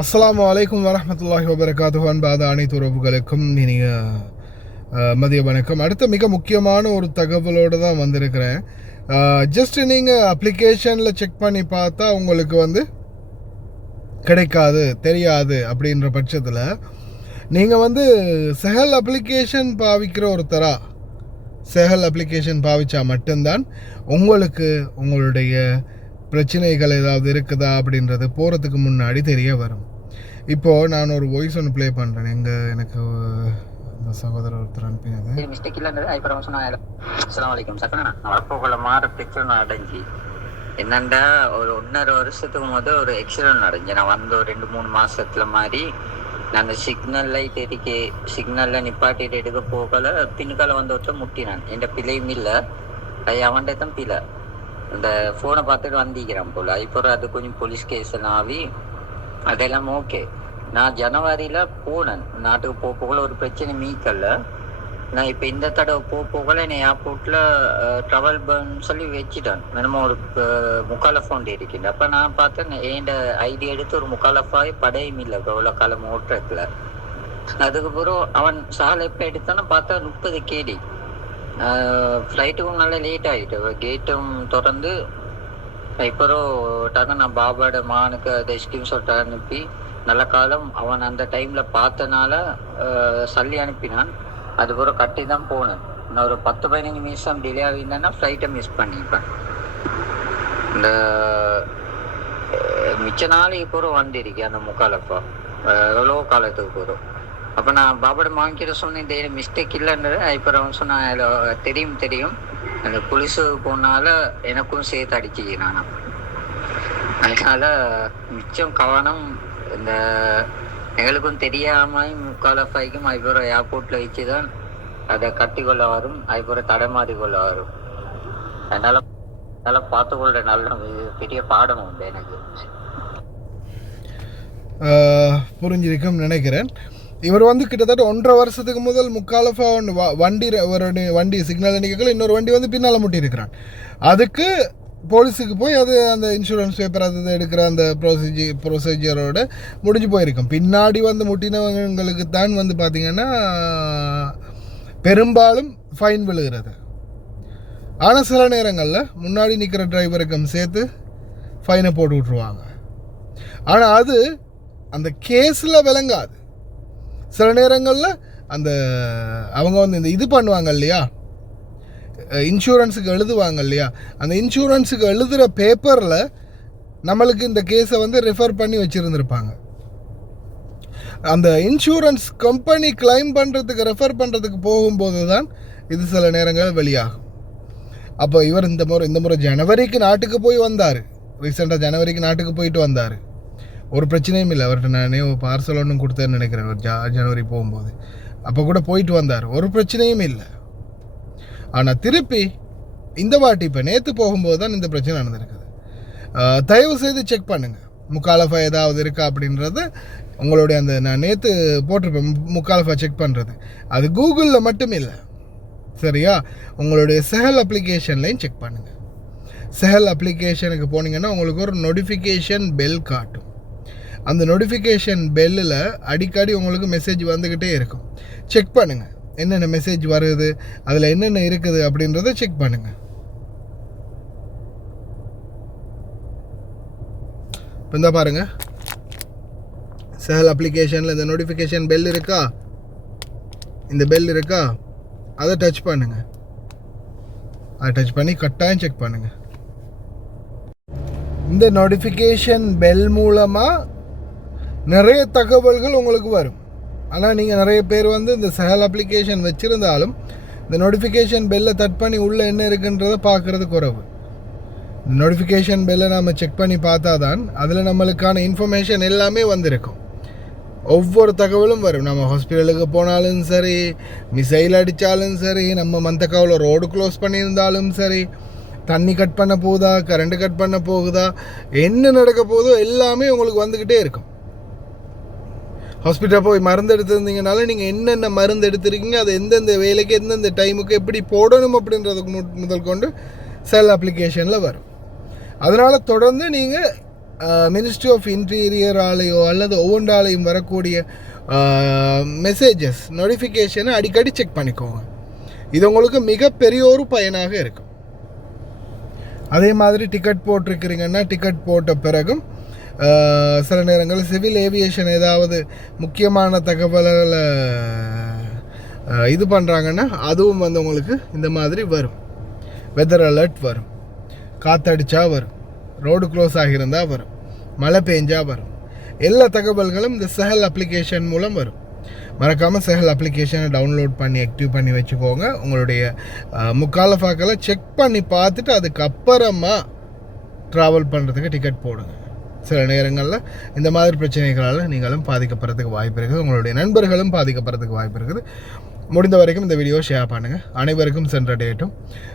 அஸ்ஸலாமு அலைக்கும் வரஹ்மத்துல்லாஹி வபரகாத்துஹு. அன்பாத அனைத்து உறவுகளுக்கும் இனிய மதிய வணக்கம். அடுத்த மிக முக்கியமான ஒரு தகவலோடு தான் வந்திருக்கிறேன். ஜஸ்ட் நீங்கள் அப்ளிகேஷனில் செக் பண்ணி பார்த்தா உங்களுக்கு கிடைக்காது, தெரியாது அப்படின்ற பட்சத்தில் நீங்கள் செஹல் அப்ளிகேஷன் பாவிக்கிற ஒருத்தரா, செஹல் அப்ளிகேஷன் பாவிச்சா மட்டும்தான் உங்களுக்கு உங்களுடைய பிரச்சனைகள் ஏதாவது இருக்குதா அப்படின்றது போகிறதுக்கு முன்னாடி தெரிய வரும். இப்போது நான் ஒரு வாய்ஸ் ஒன்று ப்ளே பண்ணுறேன். எனக்கு இந்த சகோதரர் ஒருத்தர் அனுப்பினது. மிஸ்டேக் இல்லைன்றது அதுக்கப்புறம் சொன்னாங்க. அஸ்ஸலாமு அலைக்கும் சக்கனா வரப்போக்குள்ள மாற பிரச்சனை நடந்துச்சு. என்னண்டா ஒரு 1.5 வருஷத்துக்கு முதல் ஒரு ஆக்சிடென்ட் நடந்துச்சு. நான் வந்து ஒரு 2-3 மாசத்துல மாதிரி நான் சிக்னல் லைட் எரிக்க சிக்னல்ல நிப்பாட்டிட்டு எடுக்க போகல பின்னுக்கால வந்து ஒருத்தர் முட்டினான். என் பிள்ளையும் இல்லை, அது அவன்கிட்ட தான் பிள்ளை. அந்த ஃபோனை பார்த்துட்டு வந்திக்கிறான் போல. இப்போ அது கொஞ்சம் போலீஸ் கேஸ் எல்லாம் ஆகி அதெல்லாம் ஓகே. நான் ஜனவரியில் போனேன் நாட்டுக்கு போகல, ஒரு பிரச்சனை மீக்கல்ல. நான் இப்போ இந்த தடவை போகல என்னை ஏர்போர்ட்டில் ட்ராவல் பன்னு சொல்லி வச்சுட்டான். நம்ம ஒரு முக்காலஃபோன் இருக்கின்ற. அப்போ நான் பார்த்தேன் என் ஐடி எடுத்து ஒரு முக்காலஃபாய் படையும் இல்லை எவ்வளோ காலம் ஓட்டுறதுல. அதுக்கப்புறம் அவன் சாலை எப்போ எடுத்தானு பார்த்தா 30 KD. ஃப்ளைட்டுக்கும் நல்லா லேட் ஆகிட்டு, கேட்டும் திறந்து. அப்புறம் டக்கு நான் பாபாவோட மானுக்கு அதை ஸ்கிரீன்ஷாட் அனுப்பி நல்ல காலம் அவன் அந்த டைமில் பார்த்தனால சல்லி அனுப்பினான். அதுக்கப்புறம் கட்டி தான் போனேன். நான் ஒரு 10-15 நிமிஷம் டிலே ஆகிருந்தேன்னா ஃப்ளைட்டை மிஸ் பண்ணிப்பேன். இந்த மிச்ச நாளைக்கு பூரா வந்திருக்கேன் அந்த முக்காலப்பா எவ்வளோ காலத்துக்கு போகிறோம். அப்போ நான் பாபாவோட மாங்கிட்ட சொன்னேன் இந்த மிஸ்டேக் இல்லைன்றது. அப்புறம் அவன் சொன்னான் அதில் தெரியும் அந்த புலிசு போனால எனக்கும் சேர்த்து அடிச்சுக்கிறான். அதனால மிச்சம் கவனம். இந்த எங்களுக்கும் தெரியாமல் முக்காலப்பாய்க்கும் அதுக்கப்புறம் ஏர்போர்ட்டில் வச்சு தான் அதை கட்டி கொள்ள வரும், அதுக்கப்புறம் தடமாறி கொள்ள வரும். அதனால பார்த்துக்கொள்ற நல்ல பெரிய பாடம் உண்டு எனக்கு. புரிஞ்சிருக்கும் நினைக்கிறேன். இவர் கிட்டத்தட்ட 1.5 வருஷத்துக்கு முதல் முக்காலஃபா வண்டி சிக்னல் நிற்கல, இன்னொரு வண்டி பின்னால் முட்டியிருக்கிறான். அதுக்கு போலீஸுக்கு போய் அந்த இன்சூரன்ஸ் பேப்பர் அது எடுக்கிற அந்த ப்ரொசீஜரோட முடிஞ்சு போயிருக்கும். பின்னாடி முட்டினவங்களுக்கு தான் பார்த்திங்கன்னா பெரும்பாலும் ஃபைன் விழுகிறது. ஆனால் சில நேரங்களில் முன்னாடி நிற்கிற டிரைவருக்கும் சேர்த்து ஃபைனை போட்டு விட்ருவாங்க. ஆனால் அது அந்த கேஸில் விளங்காது. சில நேரங்களில் அவங்க இந்த இது பண்ணுவாங்க இல்லையா, இன்சூரன்ஸுக்கு எழுதுவாங்க இல்லையா, அந்த இன்சூரன்ஸுக்கு எழுதுகிற பேப்பரில் நம்மளுக்கு இந்த கேஸை ரெஃபர் பண்ணி வச்சுருந்துருப்பாங்க. அந்த இன்சூரன்ஸ் கம்பெனி கிளைம் பண்ணுறதுக்கு ரெஃபர் பண்ணுறதுக்கு போகும்போது தான் இது சில நேரங்கள் வெளியாகும். அப்போ இவர் இந்த முறை ஜனவரிக்கு நாட்டுக்கு போய் வந்தார். ரீசெண்டாக ஜனவரிக்கு நாட்டுக்கு போயிட்டு வந்தார். ஒரு பிரச்சனையும் இல்லை. அவர்கிட்ட நானே பார்சல் ஒன்றும் கொடுத்தேன்னு நினைக்கிறேன். ஒரு ஜனவரி போகும்போது அப்போ கூட போயிட்டு வந்தார், ஒரு பிரச்சனையும் இல்லை. ஆனால் திருப்பி இந்த வாட்டி இப்போ நேற்று போகும்போது தான் இந்த பிரச்சனை நடந்திருக்குது. தயவு செய்து செக் பண்ணுங்கள் முக்காலஃபா ஏதாவது இருக்கா அப்படின்றது. உங்களுடைய நான் நேற்று போட்டிருப்பேன் முக்காலஃபா செக் பண்ணுறது. அது கூகுளில் மட்டும் இல்லை, சரியா? உங்களுடைய செஹல் அப்ளிகேஷன்லையும் செக் பண்ணுங்கள். செஹல் அப்ளிகேஷனுக்கு போனீங்கன்னா உங்களுக்கு ஒரு நோட்டிஃபிகேஷன் பெல் காட்டும். அந்த நோட்டிஃபிகேஷன் பெல்லில் அடிக்கடி உங்களுக்கு மெசேஜ் வந்துக்கிட்டே இருக்கும். செக் பண்ணுங்கள் என்னென்ன மெசேஜ் வருது, அதில் என்னென்ன இருக்குது அப்படின்றத செக் பண்ணுங்கள். இப்போ இந்த பாருங்கள், செஹல் அப்ளிகேஷனில் இந்த நோட்டிஃபிகேஷன் பெல் இருக்கா, இந்த பெல் இருக்கா, அதை டச் பண்ணுங்கள். அதை டச் பண்ணி கட்டாயம் செக் பண்ணுங்கள். இந்த நோட்டிஃபிகேஷன் பெல் மூலமாக நிறைய தகவல்கள் உங்களுக்கு வரும். ஆனால் நீங்கள் நிறைய பேர் இந்த செஹல் அப்ளிகேஷன் வச்சுருந்தாலும் இந்த நோட்டிஃபிகேஷன் பெல்லை தட் பண்ணி உள்ளே என்ன இருக்குன்றதை பார்க்குறது குறைவு. நோட்டிஃபிகேஷன் பெல்லை நாம் செக் பண்ணி பார்த்தா தான் அதில் நம்மளுக்கான இன்ஃபர்மேஷன் எல்லாமே வந்திருக்கும். ஒவ்வொரு தகவலும் வரும். நம்ம ஹாஸ்பிட்டலுக்கு போனாலும் சரி, மிசைல் அடித்தாலும் சரி, நம்ம மந்தக்காவில் ரோடு க்ளோஸ் பண்ணியிருந்தாலும் சரி, தண்ணி கட் பண்ண போகுதா, கரண்ட்டு கட் பண்ண போகுதா, என்ன நடக்க போகுதோ எல்லாமே உங்களுக்கு வந்துக்கிட்டே இருக்கும். ஹாஸ்பிட்டல் போய் மருந்து எடுத்துருந்தீங்கனால நீங்கள் என்னென்ன மருந்து எடுத்துருக்கீங்க, அது எந்தெந்த வேலைக்கு எந்தெந்த டைமுக்கு எப்படி போடணும் அப்படின்றதுக்கு முதல் கொண்டு செல் அப்ளிகேஷனில் வரும். அதனால் தொடர்ந்து நீங்கள் மினிஸ்ட்ரி ஆஃப் இன்டீரியராலேயோ அல்லது ஒவ்வொன்றாலையும் வரக்கூடிய மெசேஜஸ் நோட்டிஃபிகேஷனை அடிக்கடி செக் பண்ணிக்கோங்க. இது உங்களுக்கு மிகப்பெரிய ஒரு பயனாக இருக்கும். அதே மாதிரி டிக்கெட் போட்டிருக்கிறீங்கன்னா டிக்கெட் போட்ட பிறகும் சில நேரங்களில் சிவில் ஏவியேஷன் ஏதாவது முக்கியமான தகவல்களை இது பண்ணுறாங்கன்னா அதுவும் வந்து உங்களுக்கு இந்த மாதிரி வரும். வெதர் அலர்ட் வரும், காற்றடிச்சா வரும், ரோடு க்ளோஸ் ஆகியிருந்தால் வரும், மழை பெஞ்சா வரும். எல்லா தகவல்களும் இந்த சஹல் அப்ளிகேஷன் மூலம் வரும். மறக்காமல் சஹல் அப்ளிகேஷனை டவுன்லோட் பண்ணி ஆக்டிவ் பண்ணி வச்சுக்கோங்க. உங்களுடைய முக்காலஃபாக்களை செக் பண்ணி பார்த்துட்டு அதுக்கப்புறமா ட்ராவல் பண்ணுறதுக்கு டிக்கெட் போடுங்க. சில நேரங்களில் இந்த மாதிரி பிரச்சனைகளால் நீங்களும் பாதிக்கப்படுறதுக்கு வாய்ப்பு இருக்குது, உங்களுடைய நண்பர்களும் பாதிக்கப்படுறதுக்கு வாய்ப்பு இருக்குது. முடிந்த வரைக்கும் இந்த வீடியோ ஷேர் பண்ணுங்கள், அனைவருக்கும் சென்றடையட்டும்.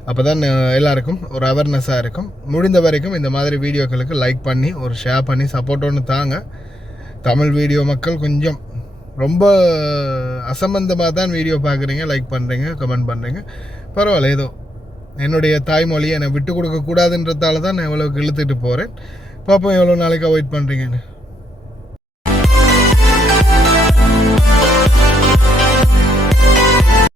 அப்போ தான் எல்லாருக்கும் ஒரு அவேர்னஸாக இருக்கும். முடிந்த வரைக்கும் இந்த மாதிரி வீடியோக்களுக்கு லைக் பண்ணி ஒரு ஷேர் பண்ணி சப்போர்ட் ஒன்று தாங்க. தமிழ் வீடியோ மக்கள் கொஞ்சம் ரொம்ப அசம்பந்தமாக தான் வீடியோ பார்க்குறீங்க, லைக் பண்ணுறீங்க, கமெண்ட் பண்ணுறீங்க. பரவாயில்ல, ஏதோ என்னுடைய தாய்மொழியை என்னை விட்டு கொடுக்கக்கூடாதுன்றதால தான் நான் எவ்வளோக்கு இழுத்துட்டு போகிறேன். பார்ப்போம் எவ்வளோ நாளைக்கு அவாய்ட் பண்ணுறீங்கன்னு.